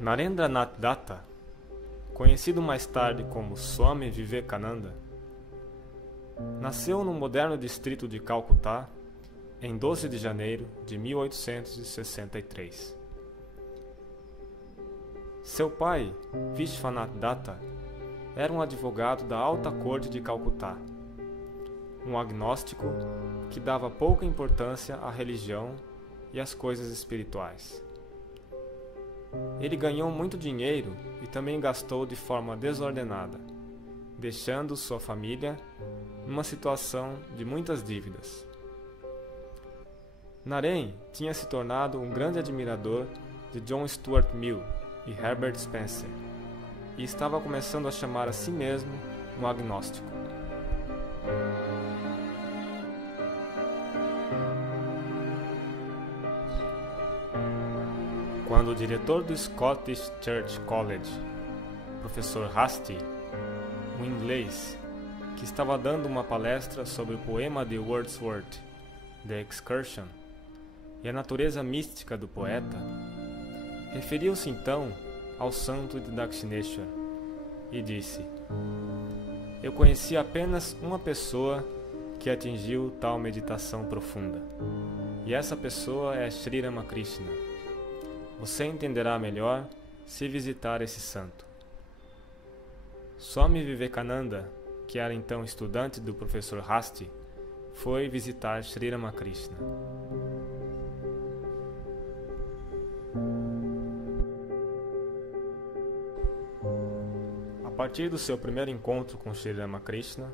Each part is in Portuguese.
Narendranath Datta, conhecido mais tarde como Swami Vivekananda, nasceu no moderno distrito de Calcutá em 12 de janeiro de 1863. Seu pai, Vishwanath Datta, era um advogado da alta corte de Calcutá, um agnóstico que dava pouca importância à religião e às coisas espirituais. Ele ganhou muito dinheiro e também gastou de forma desordenada, deixando sua família numa situação de muitas dívidas. Naren tinha se tornado um grande admirador de John Stuart Mill e Herbert Spencer e estava começando a chamar a si mesmo um agnóstico. Quando o diretor do Scottish Church College, professor Hastie, um inglês, que estava dando uma palestra sobre o poema de Wordsworth, The Excursion, e a natureza mística do poeta, referiu-se então ao santo de Dakshineshwar e disse: "Eu conheci apenas uma pessoa que atingiu tal meditação profunda, e essa pessoa é Sri Ramakrishna. Você entenderá melhor se visitar esse santo." Swami Vivekananda, que era então estudante do professor Hastie, foi visitar Sri Ramakrishna. A partir do seu primeiro encontro com Sri Ramakrishna,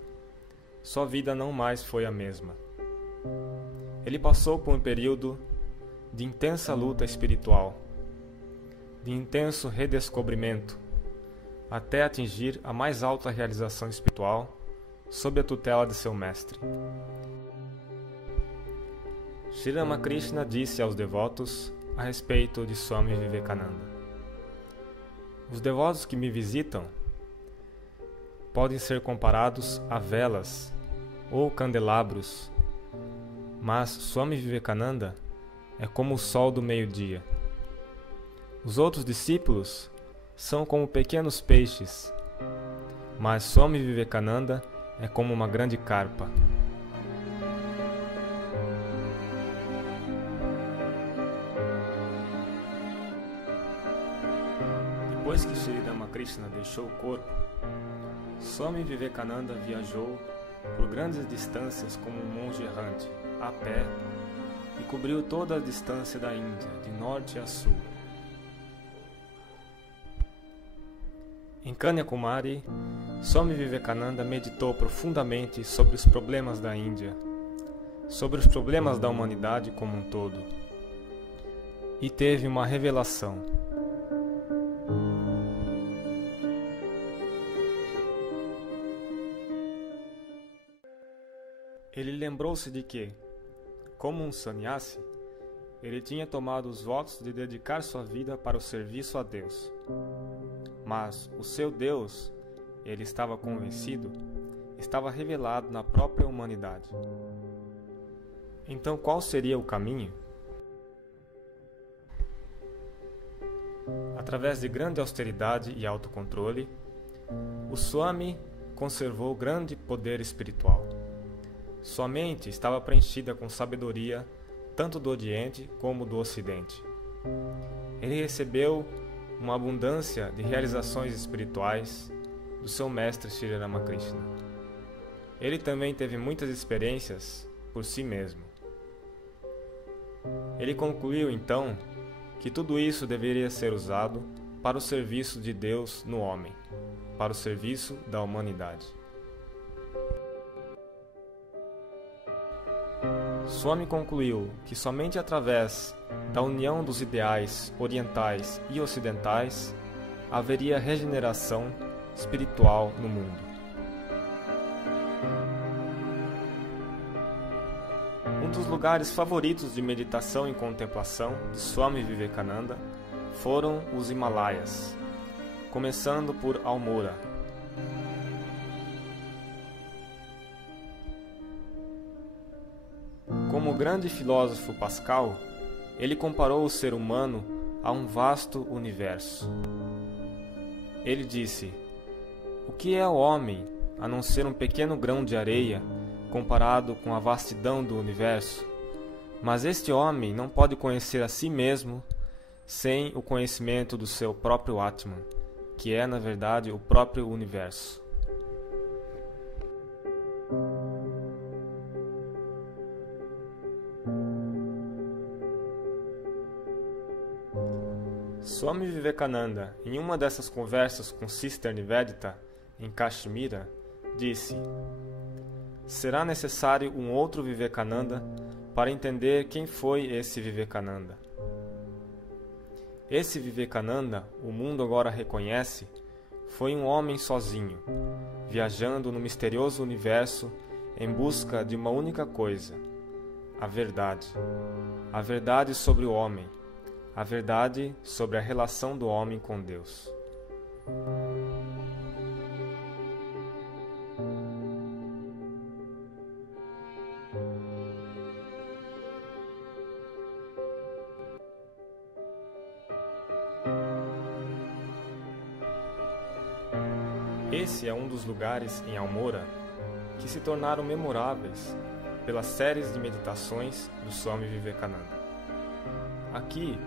sua vida não mais foi a mesma. Ele passou por um período de intensa luta espiritual, de intenso redescobrimento, até atingir a mais alta realização espiritual sob a tutela de seu mestre. Sri Ramakrishna disse aos devotos a respeito de Swami Vivekananda: "Os devotos que me visitam podem ser comparados a velas ou candelabros, mas Swami Vivekananda é como o sol do meio-dia. Os outros discípulos são como pequenos peixes, mas Swami Vivekananda é como uma grande carpa." Depois que Sri Ramakrishna deixou o corpo, Swami Vivekananda viajou por grandes distâncias como um monge errante, a pé, e cobriu toda a distância da Índia, de norte a sul. Em Kanyakumari, Swami Vivekananda meditou profundamente sobre os problemas da Índia, sobre os problemas da humanidade como um todo, e teve uma revelação. Ele lembrou-se de que, como um sannyasi, ele tinha tomado os votos de dedicar sua vida para o serviço a Deus. Mas o seu Deus, ele estava convencido, estava revelado na própria humanidade. Então qual seria o caminho? Através de grande austeridade e autocontrole, o Swami conservou grande poder espiritual. Sua mente estava preenchida com sabedoria tanto do Oriente como do Ocidente. Ele recebeu uma abundância de realizações espirituais do seu mestre Sri Ramakrishna. Ele também teve muitas experiências por si mesmo. Ele concluiu então que tudo isso deveria ser usado para o serviço de Deus no homem, para o serviço da humanidade. Swami concluiu que somente através da união dos ideais orientais e ocidentais haveria regeneração espiritual no mundo. Um dos lugares favoritos de meditação e contemplação de Swami Vivekananda foram os Himalaias, começando por Almora. Como o grande filósofo Pascal, ele comparou o ser humano a um vasto universo. Ele disse: o que é o homem, a não ser um pequeno grão de areia, comparado com a vastidão do universo? Mas este homem não pode conhecer a si mesmo sem o conhecimento do seu próprio Atman, que é, na verdade, o próprio universo. Swami Vivekananda, em uma dessas conversas com Sister Nivedita, em Kashmira, disse: será necessário um outro Vivekananda para entender quem foi esse Vivekananda. Esse Vivekananda, o mundo agora reconhece, foi um homem sozinho, viajando no misterioso universo em busca de uma única coisa: a verdade. A verdade sobre o homem. A verdade sobre a relação do homem com Deus. Esse é um dos lugares em Almora que se tornaram memoráveis pelas séries de meditações do Swami Vivekananda. Aqui,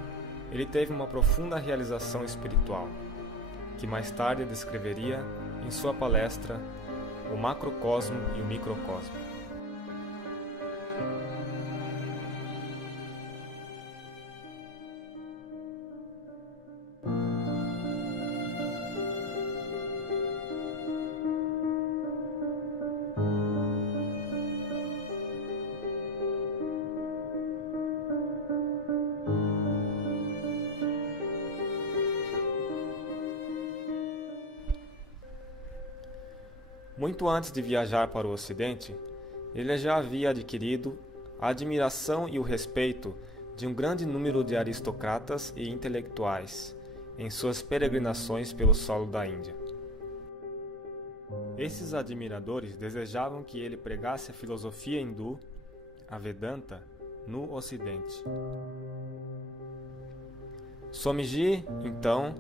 ele teve uma profunda realização espiritual, que mais tarde descreveria em sua palestra O Macrocosmo e o Microcosmo. Muito antes de viajar para o Ocidente, ele já havia adquirido a admiração e o respeito de um grande número de aristocratas e intelectuais em suas peregrinações pelo solo da Índia. Esses admiradores desejavam que ele pregasse a filosofia hindu, a Vedanta, no Ocidente. Swamiji, então,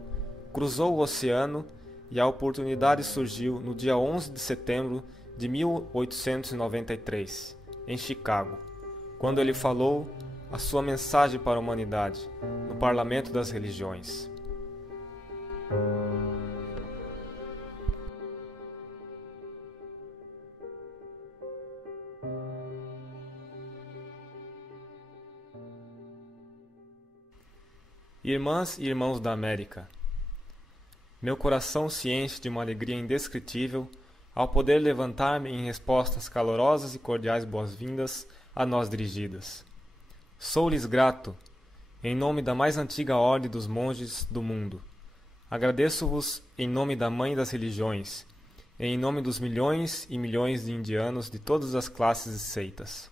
cruzou o oceano e a oportunidade surgiu no dia 11 de setembro de 1893, em Chicago, quando ele falou a sua mensagem para a humanidade no Parlamento das Religiões. Irmãs e irmãos da América, meu coração se enche de uma alegria indescritível ao poder levantar-me em respostas calorosas e cordiais boas-vindas a nós dirigidas. Sou-lhes grato, em nome da mais antiga ordem dos monges do mundo. Agradeço-vos em nome da Mãe das Religiões, e em nome dos milhões e milhões de indianos de todas as classes e seitas.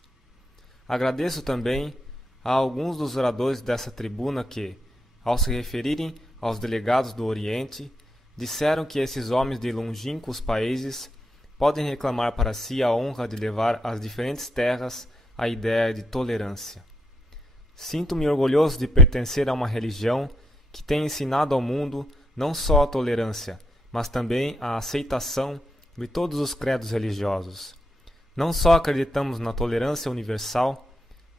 Agradeço também a alguns dos oradores dessa tribuna que, ao se referirem aos delegados do Oriente, disseram que esses homens de longínquos países podem reclamar para si a honra de levar às diferentes terras a ideia de tolerância. Sinto-me orgulhoso de pertencer a uma religião que tem ensinado ao mundo não só a tolerância, mas também a aceitação de todos os credos religiosos. Não só acreditamos na tolerância universal,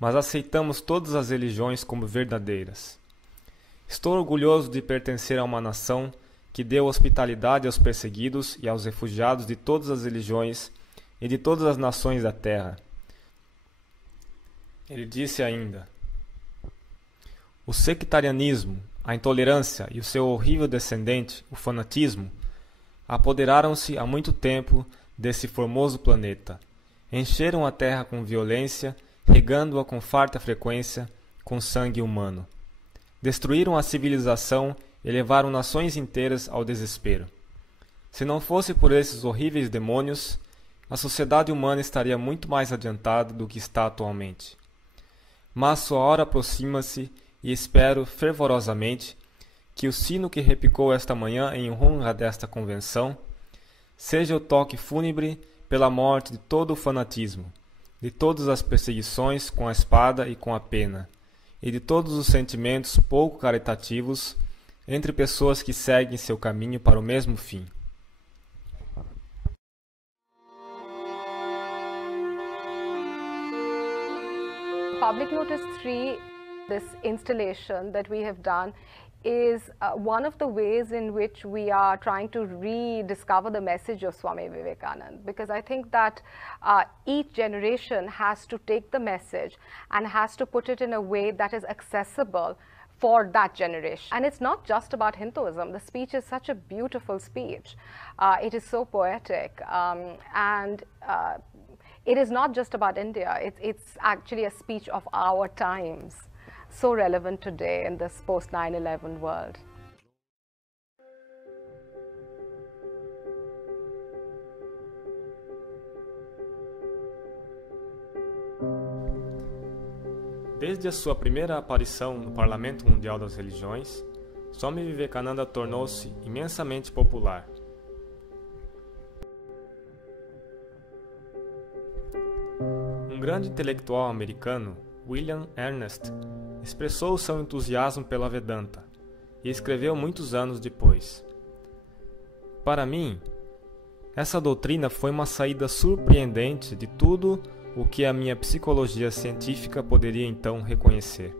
mas aceitamos todas as religiões como verdadeiras. Estou orgulhoso de pertencer a uma nação que deu hospitalidade aos perseguidos e aos refugiados de todas as religiões e de todas as nações da terra. Ele disse ainda: o sectarianismo, a intolerância e o seu horrível descendente, o fanatismo, apoderaram-se há muito tempo desse formoso planeta. Encheram a terra com violência, regando-a com farta frequência com sangue humano. Destruíram a civilização e levaram nações inteiras ao desespero. Se não fosse por esses horríveis demônios, a sociedade humana estaria muito mais adiantada do que está atualmente. Mas sua hora aproxima-se e espero fervorosamente que o sino que repicou esta manhã em honra desta convenção seja o toque fúnebre pela morte de todo o fanatismo, de todas as perseguições com a espada e com a pena, e de todos os sentimentos pouco caritativos entre pessoas que seguem seu caminho para o mesmo fim. Public Notice 3, this installation that we have done, is one of the ways in which we are trying to rediscover the message of Swami Vivekananda, because I think that each generation has to take the message and has to put it in a way that is accessible for that generation. And it's not just about Hinduism. The speech is such a beautiful speech. It is so poetic, and it is not just about India. It's actually a speech of our times, so relevant today in this post 9/11 world. Desde a sua primeira aparição no Parlamento Mundial das Religiões, Swami Vivekananda tornou-se imensamente popular. Um grande intelectual americano, William Ernest, expressou seu entusiasmo pela Vedanta e escreveu muitos anos depois: "Para mim, essa doutrina foi uma saída surpreendente de tudo o que a minha psicologia científica poderia então reconhecer."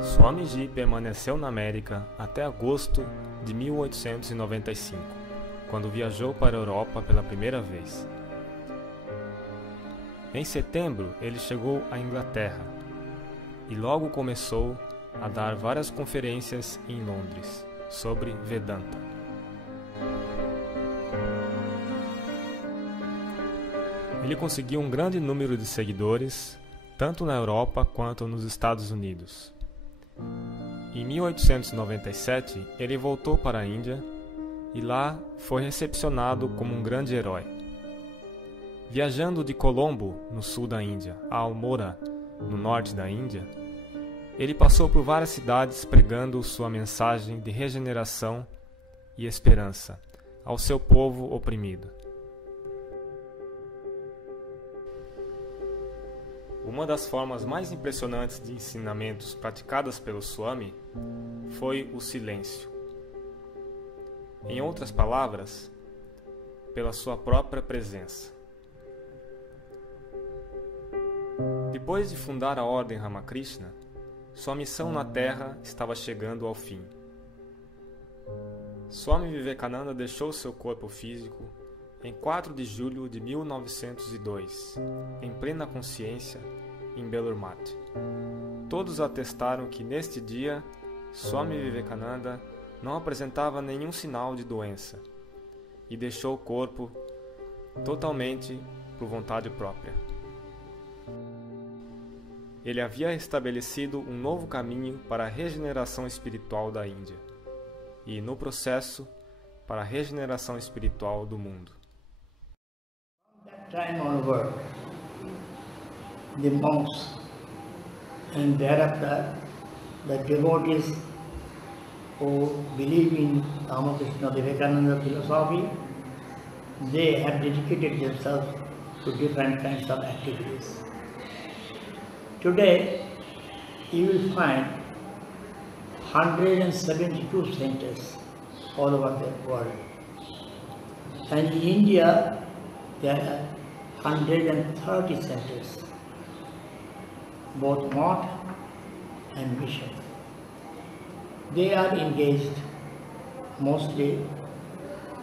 Swamiji permaneceu na América até agosto de 1895, quando viajou para a Europa pela primeira vez. Em setembro, ele chegou à Inglaterra e logo começou a dar várias conferências em Londres sobre Vedanta. Ele conseguiu um grande número de seguidores, tanto na Europa quanto nos Estados Unidos. Em 1897, ele voltou para a Índia e lá foi recepcionado como um grande herói. Viajando de Colombo, no sul da Índia, a Almora, no norte da Índia, ele passou por várias cidades pregando sua mensagem de regeneração e esperança ao seu povo oprimido. Uma das formas mais impressionantes de ensinamentos praticadas pelo Swami foi o silêncio. Em outras palavras, pela sua própria presença. Depois de fundar a Ordem Ramakrishna, sua missão na Terra estava chegando ao fim. Swami Vivekananda deixou seu corpo físico em 4 de julho de 1902, em plena consciência, em Belur-Math. Todos atestaram que neste dia, Swami Vivekananda não apresentava nenhum sinal de doença e deixou o corpo totalmente por vontade própria. Ele havia estabelecido um novo caminho para a regeneração espiritual da Índia e, no processo, para a regeneração espiritual do mundo. Time onward, the monks and thereafter the devotees who believe in Ramakrishna Vivekananda philosophy, they have dedicated themselves to different kinds of activities. Today, you will find 172 centers all over the world. And in India, there are 130 centers, both mott and mission. They are engaged mostly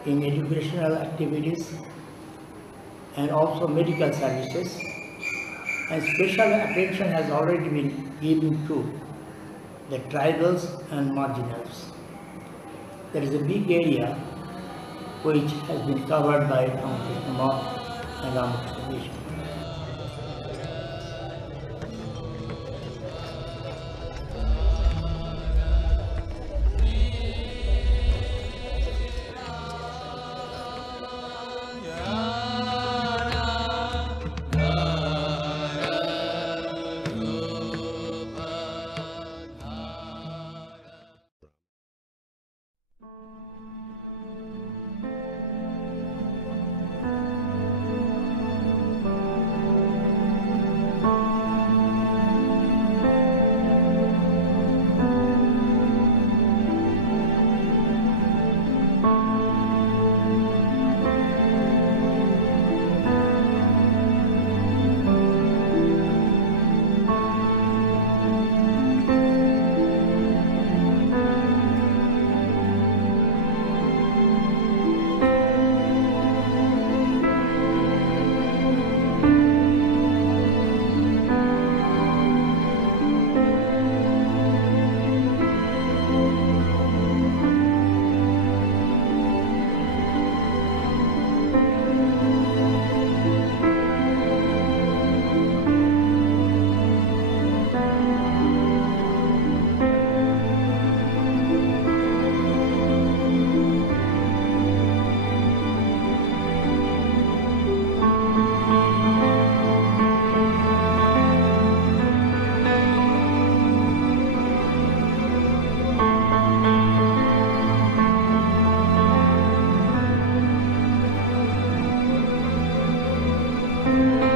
in educational activities and also medical services, and special attention has already been given to the tribals and marginals. There is a big area which has been covered by Ramakrishna Math and Ramakrishna Mission. you.